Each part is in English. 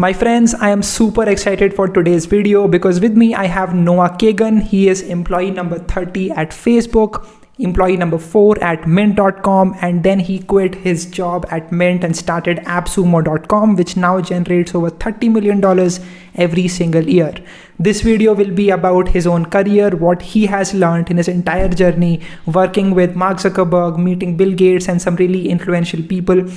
My friends, I am super excited for today's video because with me I have Noah Kagan. He is employee number 30 at Facebook, employee number 4 at mint.com, and then he quit his job at Mint and started appsumo.com, which now generates over $30 million every single year. This video will be about his own career, what he has learned in his entire journey working with Mark Zuckerberg, meeting Bill Gates and some really influential people.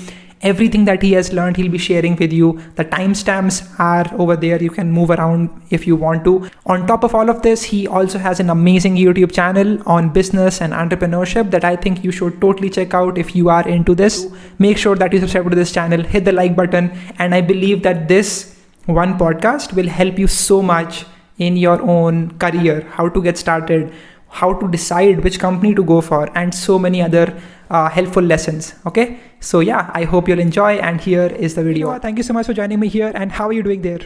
Everything that he has learned, he'll be sharing with you. The timestamps are over there. You can move around if you want to. On top of all of this, he also has an amazing YouTube channel on business and entrepreneurship that I think you should totally check out if you are into this. Make sure that you subscribe to this channel, hit the like button, and I believe that this one podcast will help you so much in your own career, how to get started, how to decide which company to go for, and so many other helpful lessons. Okay, so yeah, I hope you'll enjoy, and here is the video. Thank you so much for joining me here, and how are you doing there?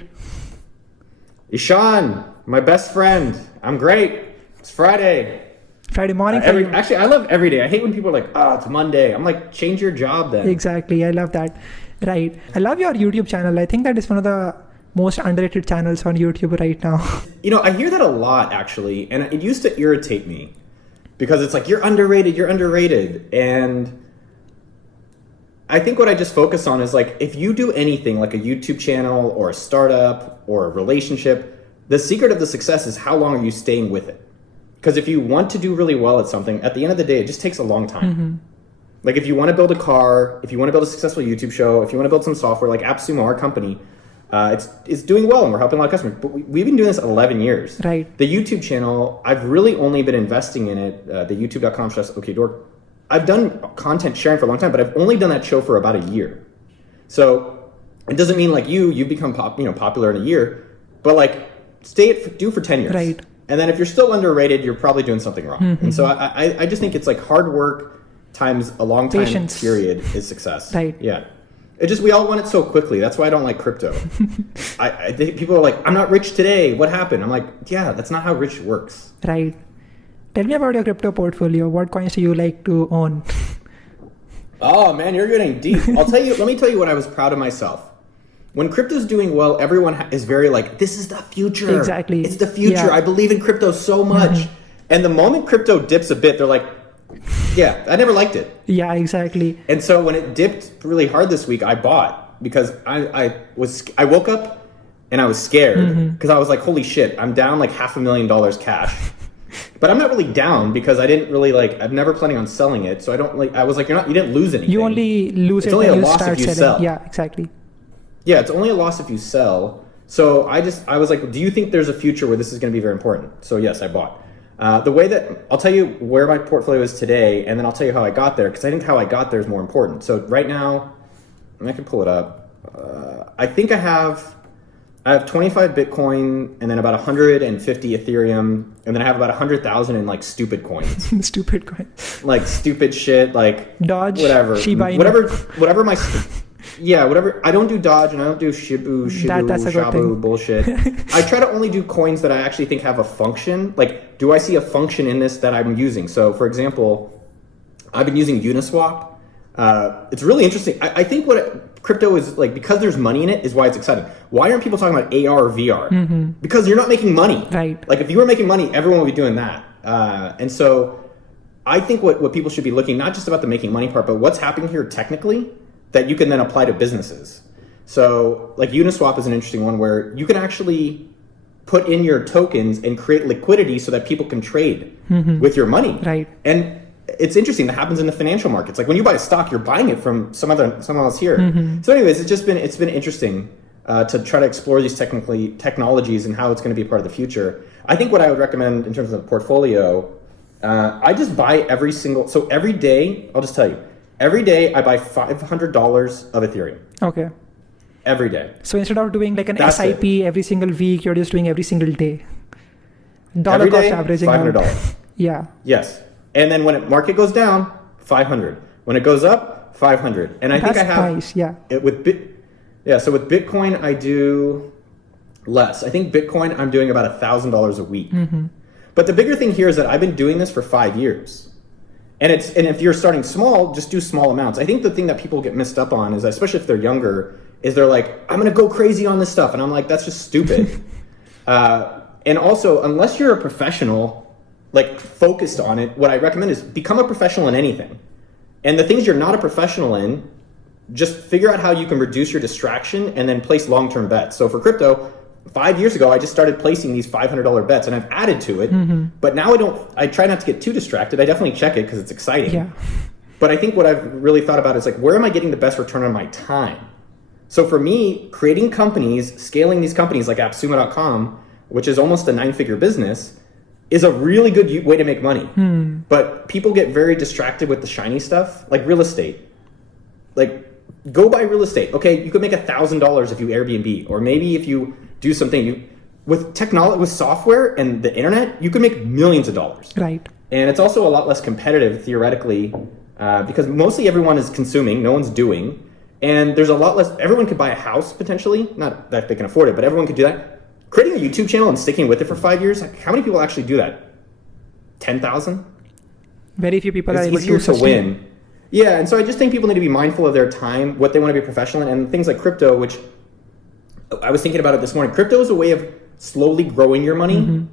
Ishan, my best friend, I'm great. It's Friday Morning for you. Actually, I love every day. I hate when people are like, it's Monday. I'm like, change your job then. Exactly, I love that. Right, I love your YouTube channel. I think that is one of the most underrated channels on YouTube right now. You know, I hear that a lot actually, and it used to irritate me because it's like, you're underrated. And I think what I just focus on is like, if you do anything like a YouTube channel or a startup or a relationship, the secret of the success is how long are you staying with it? Because if you want to do really well at something, at the end of the day, it just takes a long time. Mm-hmm. Like if you want to build a car, if you want to build a successful YouTube show, if you want to build some software like AppSumo, our company, it's doing well and we're helping a lot of customers. But we've been doing this 11 years. Right. The YouTube channel, I've really only been investing in it, the youtube.com/okdork. I've done content sharing for a long time, but I've only done that show for about a year. So it doesn't mean like you've become popular in a year, but like do for 10 years. Right. And then if you're still underrated, you're probably doing something wrong. Mm-hmm. And so I just think it's like hard work times a long time Patience. Period is success. Right. Yeah. It just, we all want it so quickly. That's why I don't like crypto. I think people are like, I'm not rich today. What happened? I'm like, yeah, that's not how rich works. Right. Tell me about your crypto portfolio. What coins do you like to own? Oh man, you're getting deep. Let me tell you what I was proud of myself. When crypto's doing well, everyone is very like, this is the future. Exactly. It's the future. Yeah. I believe in crypto so much. Mm-hmm. And the moment crypto dips a bit, they're like, yeah, I never liked it. Yeah, exactly. And so when it dipped really hard this week, I bought because I woke up and I was scared because I was like, holy shit, I'm down like $500,000 cash. But I'm not really down because I didn't really I'm never planning on selling it. So I was like, you didn't lose anything. You only lose it's it only when a you loss start if you selling. sell. Yeah, exactly. Yeah, it's only a loss if you sell. So I was like, do you think there's a future where this is going to be very important? So yes, I bought. The way that I'll tell you where my portfolio is today, and then I'll tell you how I got there, because I think how I got there is more important. So right now, and I can pull it up. I think I have 25 Bitcoin, and then about 150 Ethereum, and then I have about 100,000 in like stupid coins. Stupid coins. Like stupid shit, like Dodge, whatever, Shiba Inu. whatever my. Yeah, whatever. I don't do Dodge and I don't do Shibu, Shabu bullshit. I try to only do coins that I actually think have a function. Like, do I see a function in this that I'm using? So, for example, I've been using Uniswap. It's really interesting. I think what crypto is like, because there's money in it, is why it's exciting. Why aren't people talking about AR or VR? Mm-hmm. Because you're not making money. Right. Like, if you were making money, everyone would be doing that. And so I think what people should be looking, not just about the making money part, but what's happening here technically, that you can then apply to businesses. So like Uniswap is an interesting one where you can actually put in your tokens and create liquidity so that people can trade with your money. Right. And it's interesting, that happens in the financial markets. Like when you buy a stock, you're buying it from someone else here. Mm-hmm. So anyways, it's been interesting to try to explore these technologies and how it's going to be a part of the future. I think what I would recommend in terms of the portfolio, I just buy every day, I'll just tell you, every day I buy $500 of Ethereum. Okay. Every day. So instead of doing like an That's SIP every single week, you're just doing every single day. Dollar Every cost day, averaging $500. out. Yeah. Yes. And then when market goes down, 500. When it goes up, 500. And I think I have nice, yeah. So with Bitcoin I do less. I think Bitcoin I'm doing about $1,000 a week. Mm-hmm. But the bigger thing here is that I've been doing this for 5 years. And if you're starting small, just do small amounts. I think the thing that people get messed up on is, especially if they're younger, is they're like, I'm going to go crazy on this stuff. And I'm like, that's just stupid. And also, unless you're a professional, like focused on it, what I recommend is become a professional in anything. And the things you're not a professional in, just figure out how you can reduce your distraction and then place long-term bets. So for crypto, 5 years ago, I just started placing these $500 bets and I've added to it. But now I try not to get too distracted. I definitely check it because it's exciting. Yeah. But I think what I've really thought about is like, where am I getting the best return on my time? So for me, creating companies, scaling these companies like AppSumo.com, which is almost a 9-figure business, is a really good way to make money. But people get very distracted with the shiny stuff, like real estate. Like, go buy real estate. Okay, you could make $1,000 if you Airbnb, or maybe if you do something. With technology, with software and the internet, you can make millions of dollars. Right. And it's also a lot less competitive theoretically, because mostly everyone is consuming, no one's doing, and there's a lot less. Everyone could buy a house potentially, not that they can afford it, but everyone could do that. Creating a YouTube channel and sticking with it for 5 years, how many people actually do that? 10,000? Very few people are able It's easier to to sustain. win. Yeah, and so I just think people need to be mindful of their time, what they want to be professional in, and things like crypto, which I was thinking about it this morning. Crypto is a way of slowly growing your money,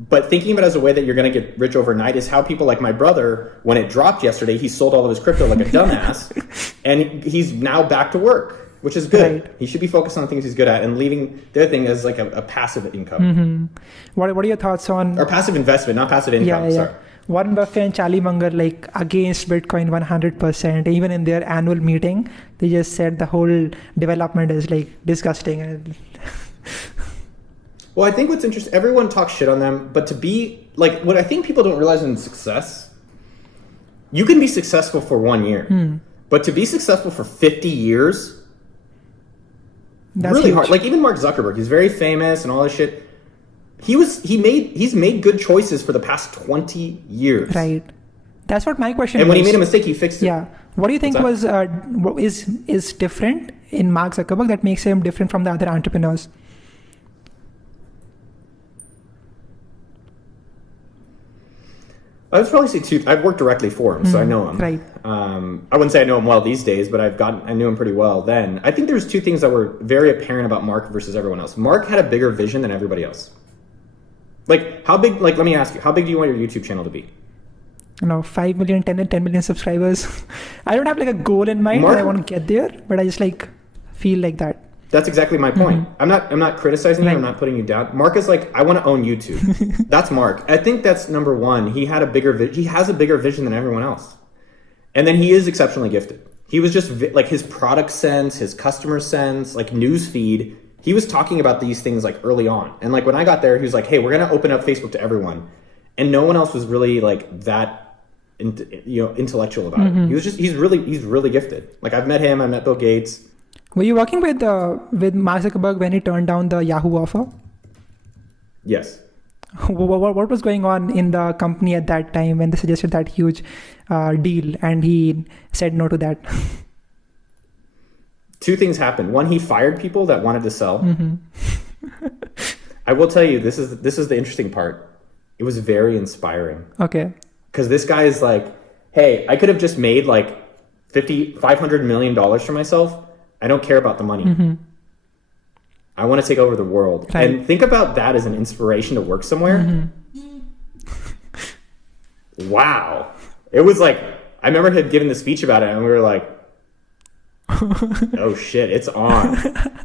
but thinking of it as a way that you're going to get rich overnight is how people like my brother, when it dropped yesterday, he sold all of his crypto like a dumbass, and he's now back to work. Which is good. Right. He should be focused on the things he's good at and leaving the other thing as like a passive income. What are your thoughts on... Or passive investment, not passive income. Sorry. Warren Buffett and Charlie Munger, like, against Bitcoin 100%. Even in their annual meeting, they just said the whole development is like disgusting. And Well, I think what's interesting, everyone talks shit on them, but to be like, what I think people don't realize in success, you can be successful for 1 year, but to be successful for 50 years, that's really hard. Like even Mark Zuckerberg, he's very famous and all this shit. He's made good choices for the past 20 years. Right. That's what my question is. And when he made a mistake, he fixed it. Yeah. What do you think is different in Mark Zuckerberg that makes him different from the other entrepreneurs? I would probably say two. I've worked directly for him, so I know him. Right. I wouldn't say I know him well these days, but I knew him pretty well then. I think there's two things that were very apparent about Mark versus everyone else. Mark had a bigger vision than everybody else. Like, how big, like, let me ask you, how big do you want your YouTube channel to be? 5 million, 10 million subscribers. I don't have like a goal in mind that I want to get there, but I just like feel like that. That's exactly my point. I'm not criticizing you. I'm not putting you down. Mark is like, I want to own YouTube. That's Mark. I think that's number one. He has a bigger vision than everyone else. And then he is exceptionally gifted. He was just like his product sense, his customer sense, like news feed. He was talking about these things like early on. And like when I got there, he was like, hey, we're going to open up Facebook to everyone. And no one else was really like that, intellectual about it. He's really gifted. Like I've met him, I met Bill Gates. Were you working with Mark Zuckerberg when he turned down the Yahoo offer? Yes. What was going on in the company at that time when they suggested that huge deal and he said no to that? Two things happened. One, he fired people that wanted to sell. I will tell you, this is the interesting part. It was very inspiring. Okay. Because this guy is like, hey, I could have just made like $500 million for myself. I don't care about the money. I want to take over the world. Right. And think about that as an inspiration to work somewhere. Wow. It was like, I remember him giving the speech about it and we were like, oh shit, it's on.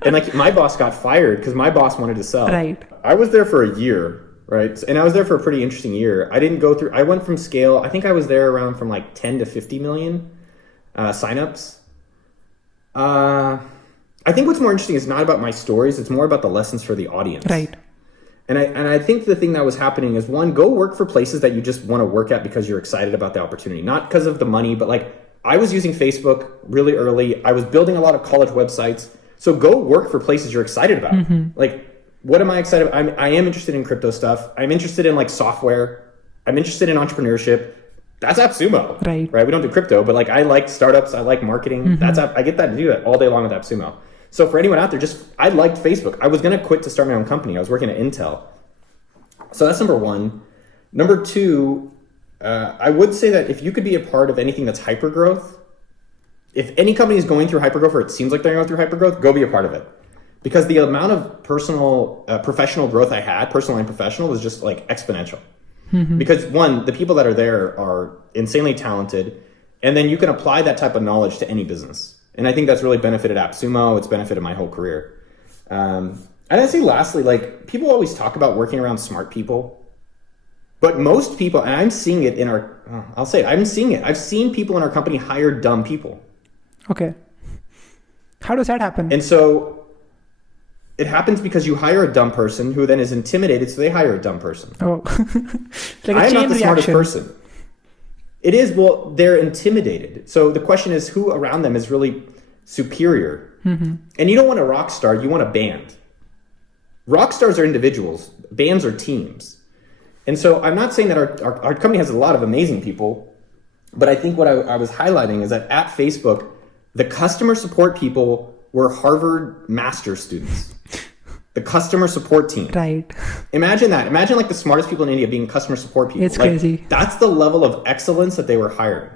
And like my boss got fired because my boss wanted to sell. Right. I was there for a year, right? And I was there for a pretty interesting year. I went from scale, I think I was there around from like 10 to 50 million signups. I think what's more interesting is not about my stories, it's more about the lessons for the audience. Right. And I think the thing that was happening is, one, go work for places that you just want to work at because you're excited about the opportunity, not because of the money, but like I was using Facebook really early. I was building a lot of college websites. So go work for places you're excited about. Like, what am I excited about? I am interested in crypto stuff. I'm interested in like software. I'm interested in entrepreneurship. That's AppSumo, right? We don't do crypto, but like I like startups. I like marketing. I get that to do that all day long with AppSumo. So for anyone out there, I liked Facebook. I was going to quit to start my own company. I was working at Intel. So that's number one. Number two, I would say that if you could be a part of anything that's hyper growth, if any company is going through hypergrowth or it seems like they're going through hypergrowth, go be a part of it. Because the amount of professional growth I had, personal and professional, was just like exponential. Because one, the people that are there are insanely talented, and then you can apply that type of knowledge to any business. And I think that's really benefited AppSumo. It's benefited my whole career. And I'd say lastly, like, people always talk about working around smart people. But most people, and I'm seeing it in I'm seeing it. I've seen people in our company hire dumb people. Okay. How does that happen? And so it happens because you hire a dumb person who then is intimidated, so they hire a dumb person. Oh, like I am not the smartest reaction. person. It is, well, they're intimidated. So the question is, who around them is really superior? And you don't want a rock star, you want a band. Rock stars are individuals, bands are teams. And so I'm not saying that our company has a lot of amazing people, but I think what I was highlighting is that at Facebook, the customer support people were Harvard master's students. The customer support team. Right. Imagine that. Imagine like the smartest people in India being customer support people. It's crazy. That's the level of excellence that they were hiring.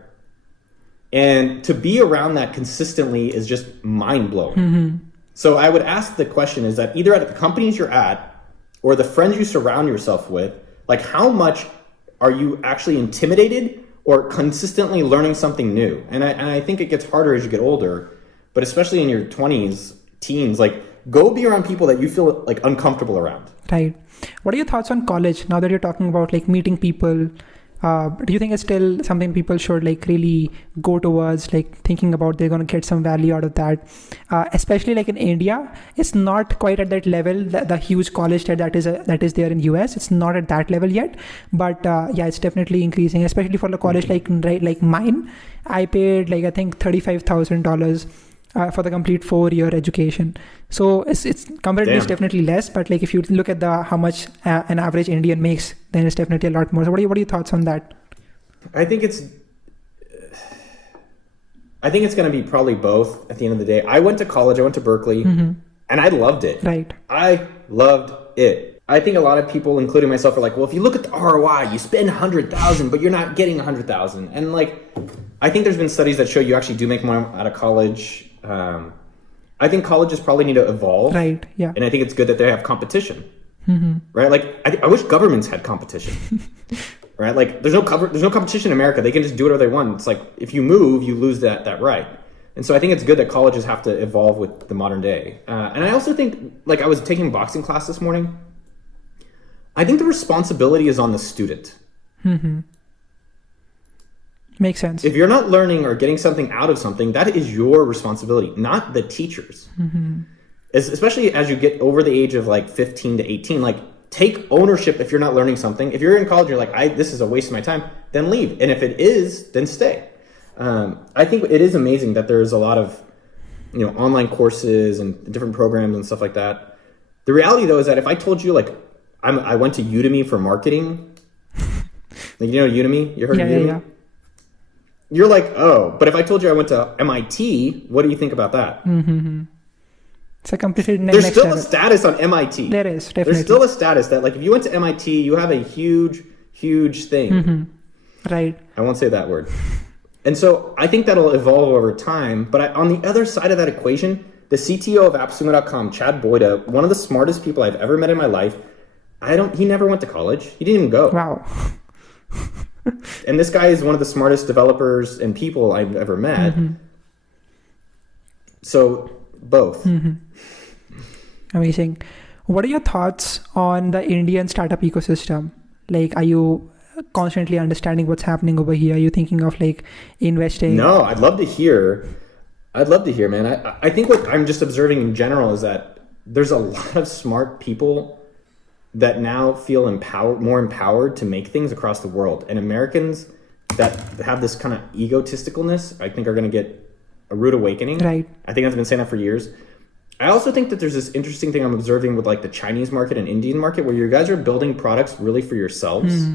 And to be around that consistently is just mind-blowing. So I would ask the question is that either at the companies you're at or the friends you surround yourself with, like how much are you actually intimidated or consistently learning something new? And I think it gets harder as you get older, but especially in your 20s, teens, like go be around people that you feel like uncomfortable around. Right. What are your thoughts on college now that you're talking about like meeting people? Do you think it's still something people should like really go towards, like thinking about they're going to get some value out of that? Especially like in India, it's not quite at that level, the huge college that is there in US. It's not at that level yet, but yeah, it's definitely increasing, especially for the college like mine. I paid like I think $35,000 for the complete 4-year education. So it's comparatively it's definitely less, but like if you look at how much an average Indian makes, then it's definitely a lot more. So what are your thoughts on that? I think it's going to be probably both at the end of the day. I went to college, I went to Berkeley, and I loved it. Right. I loved it. I think a lot of people, including myself, are like, well, if you look at the ROI, you spend $100,000, but you're not getting $100,000. And like, I think there's been studies that show you actually do make more out of college. I think colleges probably need to evolve. Right. Yeah. And I think it's good that they have competition. Right. Like I wish governments had competition. Right. Like there's no competition in America. They can just do whatever they want. It's like if you move, you lose that right. And so I think it's good that colleges have to evolve with the modern day. And I also think, like I was taking boxing class this morning. I think the responsibility is on the student. Makes sense. If you're not learning or getting something out of something, that is your responsibility, not the teachers. Especially as you get over the age of like 15 to 18, like take ownership if you're not learning something. If you're in college, you're like, this is a waste of my time, then leave. And if it is, then stay. I think it is amazing that there's a lot of online courses and different programs and stuff like that. The reality though is that if I told you like I went to Udemy for marketing, like Udemy, you heard of Udemy? Yeah. You're like, oh, but if I told you I went to MIT, what do you think about that? It's a completely There's still a status on MIT. There is, definitely. There's still a status that like if you went to MIT, you have a huge, huge thing. Right. I won't say that word. And so I think that'll evolve over time. But on the other side of that equation, the CTO of AppSumo.com, Chad Boyda, one of the smartest people I've ever met in my life, he never went to college. He didn't even go. Wow. And this guy is one of the smartest developers and people I've ever met. So both. Amazing. What are your thoughts on the Indian startup ecosystem? Like, are you constantly understanding what's happening over here? Are you thinking of like investing? No, I'd love to hear, man. I think what I'm just observing in general is that there's a lot of smart people that now feel more empowered to make things across the world. And Americans that have this kind of egotisticalness, I think are going to get a rude awakening. Right. I think I've been saying that for years. I also think that there's this interesting thing I'm observing with like the Chinese market and Indian market where you guys are building products really for yourselves,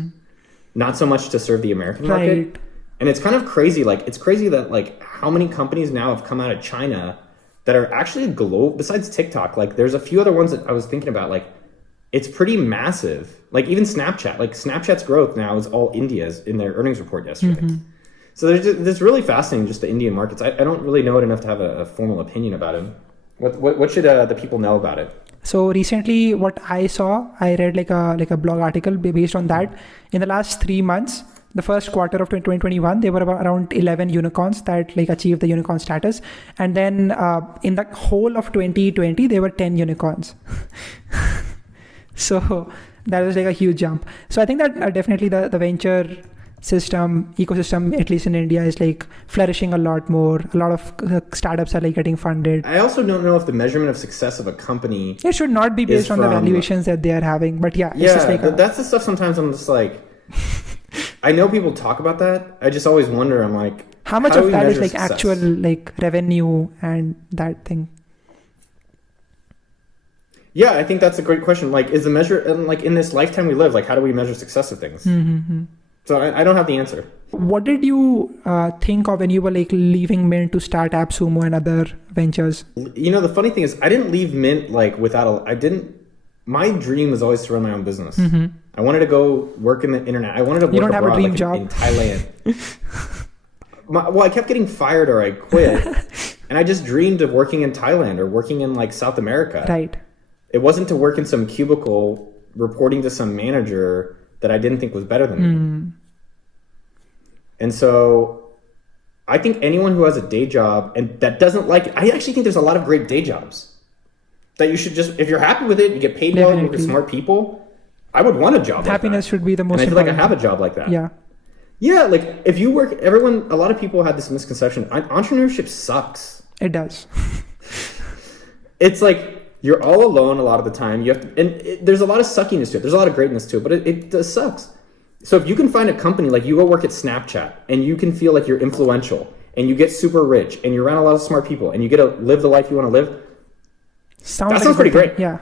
not so much to serve the American market. Right. And it's kind of crazy. Like, it's crazy that like how many companies now have come out of China that are actually global, besides TikTok. Like there's a few other ones that I was thinking about, like, it's pretty massive. Like even Snapchat, like Snapchat's growth now is all India's in their earnings report yesterday. So there's really fascinating, just the Indian markets. I don't really know it enough to have a formal opinion about it. What should the people know about it? So recently, what I saw, I read like a blog article based on that. In the last 3 months, the first quarter of 2021, there were around 11 unicorns that like achieved the unicorn status, and then in the whole of 2020, there were 10 unicorns. So that was like a huge jump. So I think that definitely the venture ecosystem, at least in India, is like flourishing a lot more. A lot of startups are like getting funded. I also don't know if the measurement of success of a company, it should not be based on the valuations that they are having, but it's just like that's the stuff sometimes I'm just like, I know people talk about that. I just always wonder, I'm like, how much of that is like success? Actual like revenue and that thing? Yeah, I think that's a great question. Like, is the measure, and like in this lifetime we live, like how do we measure success of things? Mm-hmm. So I don't have the answer. What did you think of when you were like leaving Mint to start AppSumo and other ventures? You know, the funny thing is, I didn't leave Mint like my dream was always to run my own business. Mm-hmm. I wanted to go work in the internet. I wanted to work abroad, have a dream like job in Thailand. Well, I kept getting fired or I quit. And I just dreamed of working in Thailand or working in like South America. Right. It wasn't to work in some cubicle reporting to some manager that I didn't think was better than me. And so I think anyone who has a day job and that doesn't like it, I actually think there's a lot of great day jobs that you should just, if you're happy with it, you get paid well, you work with smart people, I would want a job Happiness like that. should be the most important. And I feel important. like I have a job like that. Yeah. Yeah, like if you work, a lot of people had this misconception, entrepreneurship sucks. It does. It's like, you're all alone a lot of the time. There's a lot of suckiness to it. There's a lot of greatness to it, but it sucks. So if you can find a company, like you go work at Snapchat and you can feel like you're influential and you get super rich and you're around a lot of smart people and you get to live the life you want to live, that sounds pretty great. Yeah.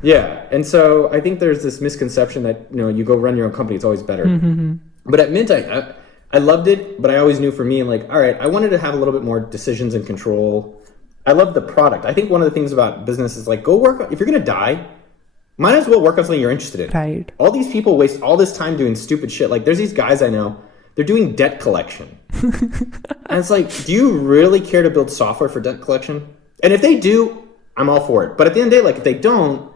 Yeah. And so I think there's this misconception that, you go run your own company, it's always better. Mm-hmm. But at Mint, I loved it, but I always knew for me, I'm like, all right, I wanted to have a little bit more decisions and control. I love the product. I think one of the things about business is like, go work. If you're going to die, might as well work on something you're interested in. Right. All these people waste all this time doing stupid shit. Like there's these guys I know, they're doing debt collection. And it's like, do you really care to build software for debt collection? And if they do, I'm all for it. But at the end of the day, like if they don't,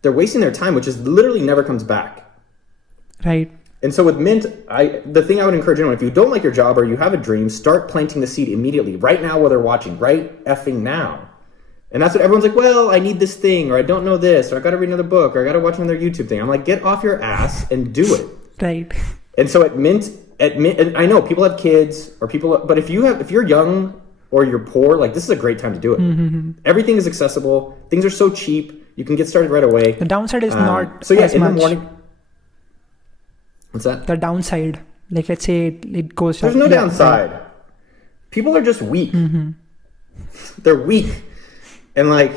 they're wasting their time, which is literally never comes back. Right. And so with Mint, the thing I would encourage anyone, if you don't like your job or you have a dream, start planting the seed immediately, right now while they're watching, right effing now. And that's what everyone's like, well, I need this thing, or I don't know this, or I got to read another book, or I got to watch another YouTube thing. I'm like, get off your ass and do it. Right. And so at Mint, and I know people have kids or people, but if you're young or you're poor, like this is a great time to do it. Mm-hmm. Everything is accessible. Things are so cheap. You can get started right away. The downside is not so yeah, as in much. the morning. What's that? The downside, like let's say it goes. There's no downside. People are just weak. Mm-hmm. They're weak. And like,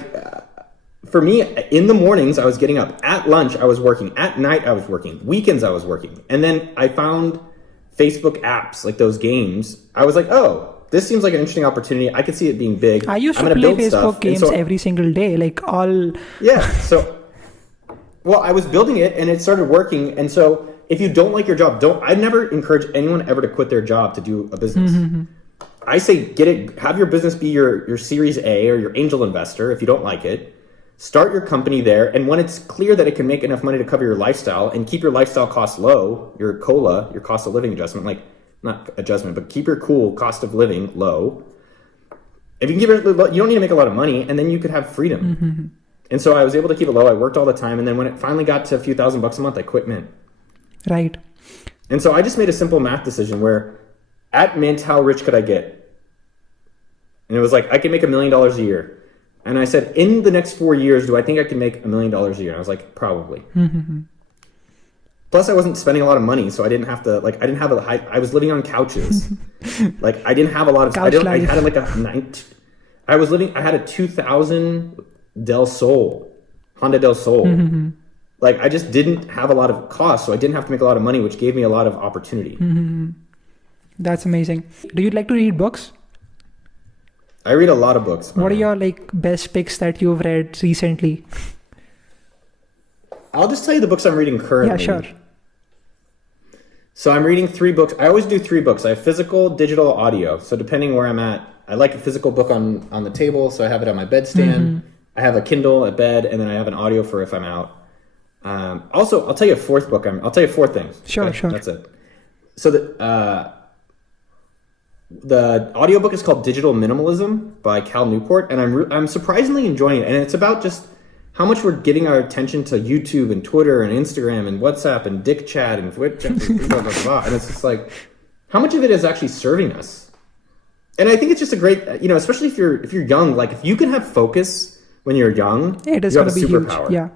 for me, in the mornings, I was getting up. At lunch, I was working. At night, I was working. Weekends, I was working. And then I found Facebook apps, like those games. I was like, oh, this seems like an interesting opportunity. I could see it being big. I used to play Facebook games every single day, like all. Yeah. So, well, I was building it and it started working. And so if you don't like your job, I never encourage anyone ever to quit their job to do a business. Mm-hmm. I say have your business be your Series A or your angel investor if you don't like it. Start your company there, and when it's clear that it can make enough money to cover your lifestyle and keep your lifestyle costs low, your COLA, your cost of living adjustment, like not adjustment, but keep your cost of living low. If you can you don't need to make a lot of money, and then you could have freedom. Mm-hmm. And so I was able to keep it low. I worked all the time, and then when it finally got to a few $1,000 a month, I quit Mint. Right. And so I just made a simple math decision where at Mint, how rich could I get? And it was like, I can make $1 million a year. And I said, in the next 4 years, do I think I can make $1 million a year? And I was like, probably. Mm-hmm. Plus, I wasn't spending a lot of money, so I didn't have to, like, I was living on couches. Like, I didn't have a lot of, I had like I had a 2000 Honda Del Sol. Mm-hmm. Like, I just didn't have a lot of costs, so I didn't have to make a lot of money, which gave me a lot of opportunity. Mm-hmm. That's amazing. Do you like to read books? I read a lot of books. What are your like best picks that you've read recently? I'll just tell you the books I'm reading currently. Yeah, sure. So I'm reading 3 books. I always do 3 books. I have physical, digital, audio. So depending where I'm at, I like a physical book on the table, so I have it on my bedstand. I have a Kindle at bed, and then I have an audio for if I'm out. Also, I'll tell you a 4th book. I'll tell you 4 things. Sure, okay? sure. That's it. So the audiobook is called Digital Minimalism by Cal Newport, and I'm surprisingly enjoying it. And it's about just how much we're getting our attention to YouTube and Twitter and Instagram and WhatsApp and Dick Chat and Twitch and blah, blah, blah. And it's just like, how much of it is actually serving us? And I think it's just a great, especially if you're young, like if you can have focus when you're young, it is you have a going to be superpower. huge. Yeah.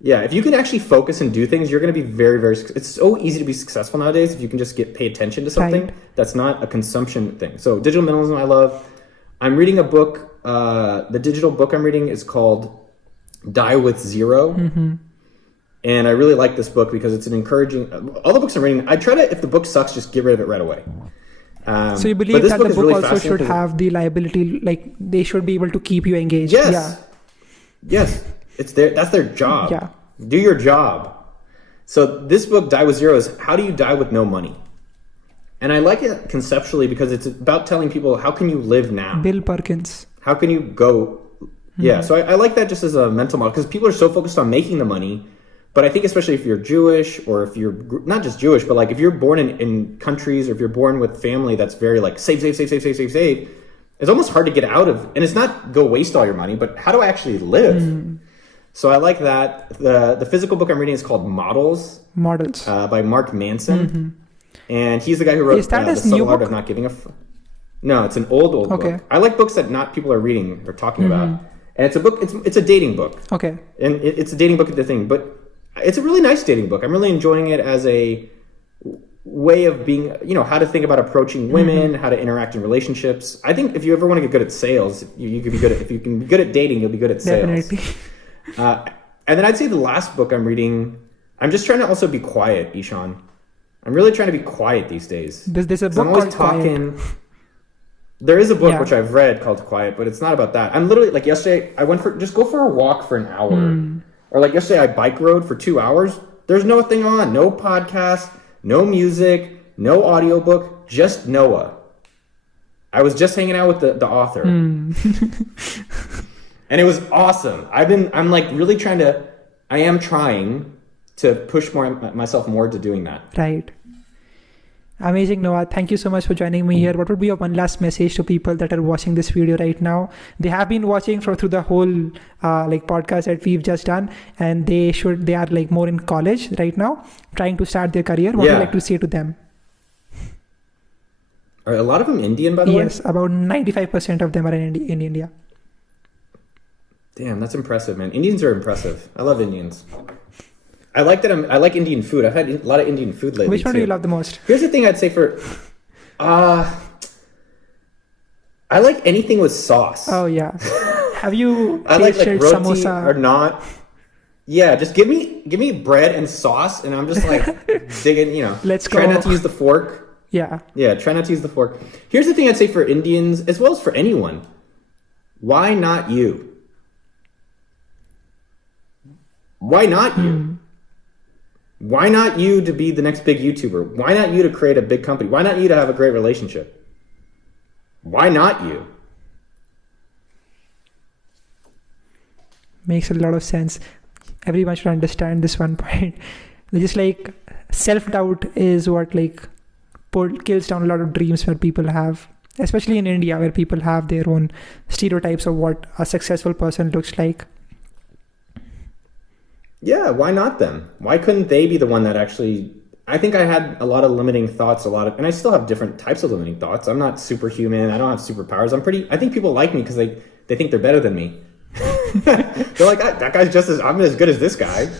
Yeah, if you can actually focus and do things, you're going to be very, very. It's so easy to be successful nowadays if you can just pay attention to something. Right. That's not a consumption thing. So digital minimalism, I love. I'm reading a book. The digital book I'm reading is called Die with Zero, and I really like this book because it's an encouraging. All the books I'm reading, I try to, if the book sucks, just get rid of it right away. So you believe that the book really also should have the liability, like they should be able to keep you engaged. Yes. Yeah. Yes. That's their job. Yeah. Do your job. So this book, Die with Zero, is how do you die with no money? And I like it conceptually because it's about telling people, how can you live now? Bill Perkins. How can you go? Yeah, so I like that just as a mental model because people are so focused on making the money. But I think especially if you're Jewish or if you're not just Jewish, but like if you're born in countries or if you're born with family that's very like save, it's almost hard to get out of. And it's not go waste all your money, but how do I actually live? So I like that. The physical book I'm reading is called Models by Mark Manson. And he's the guy who wrote The Subtle Art of Not Giving a No, it's an old book. I like books that not people are reading or talking about. And it's a book, it's a dating book. Okay. And it's a dating book at the thing, but it's a really nice dating book. I'm really enjoying it as a way of being, how to think about approaching women, how to interact in relationships. I think if you ever want to get good at sales, you could be good at, if you can be good at dating, you'll be good at sales. Definitely. And then I'd say the last book I'm reading, I'm just trying to also be quiet, Ishan. I'm really trying to be quiet these days. There's a book called Quiet. There is a book which I've read called Quiet, but it's not about that. I'm literally, like yesterday, I went just go for a walk for an hour. Or like yesterday, I bike rode for 2 hours. There's nothing on, no podcast, no music, no audiobook, just Noah. I was just hanging out with the author. And it was awesome. I'm like really trying to push myself more to doing that. Right. Amazing, Noah. Thank you so much for joining me here. What would be your one last message to people that are watching this video right now? They have been watching through the whole podcast that we've just done, and they are like more in college right now, trying to start their career. What would you like to say to them? Are a lot of them Indian, by the way? Yes, about 95% of them are in India. Damn, that's impressive, man. Indians are impressive. I love Indians. I like Indian food. I've had a lot of Indian food lately. Which one do you love the most? Here's the thing I'd say for... I like anything with sauce. Oh, yeah. Have you I like tasted roti samosa? Or not. Yeah, just give me bread and sauce, and I'm just like digging, Let's try go. not to use the fork. Yeah. Yeah, try not to use the fork. Here's the thing I'd say for Indians, as well as for anyone. Why not you? Why not you? Why not you to be the next big YouTuber? Why not you to create a big company? Why not you to have a great relationship? Why not you? Makes a lot of sense. Everyone should understand this one point. Just like self-doubt is what like kills down a lot of dreams where people have, especially in India, where people have their own stereotypes of what a successful person looks like. Yeah, why not them? Why couldn't they be the one that actually... I think I had a lot of limiting thoughts, and I still have different types of limiting thoughts. I'm not superhuman. I don't have superpowers. I think people like me because they think they're better than me. They're like, that guy's I'm as good as this guy.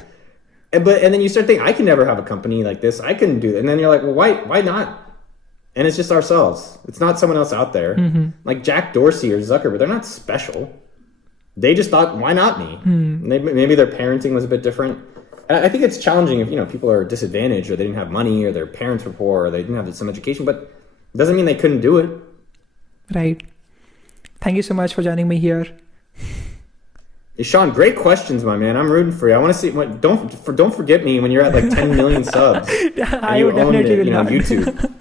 And then you start thinking, I can never have a company like this. I couldn't do that. And then you're like, well, why not? And it's just ourselves. It's not someone else out there. Like Jack Dorsey or Zuckerberg, they're not special. They just thought, why not me? Maybe their parenting was a bit different. I think it's challenging if people are disadvantaged or they didn't have money or their parents were poor or they didn't have some education, but it doesn't mean they couldn't do it. Right. Thank you so much for joining me here. Ishan, great questions, my man. I'm rooting for you. I want to see. Don't forget me when you're at like 10 million subs. I would definitely will not. YouTube.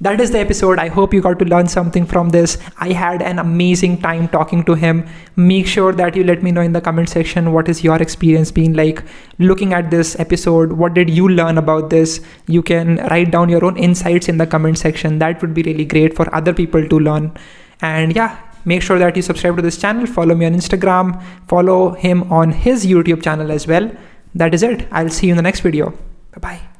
That is the episode. I hope you got to learn something from this. I had an amazing time talking to him. Make sure that you let me know in the comment section what is your experience been like looking at this episode. What did you learn about this? You can write down your own insights in the comment section. That would be really great for other people to learn. And yeah, make sure that you subscribe to this channel. Follow me on Instagram. Follow him on his YouTube channel as well. That is it. I'll see you in the next video. Bye-bye.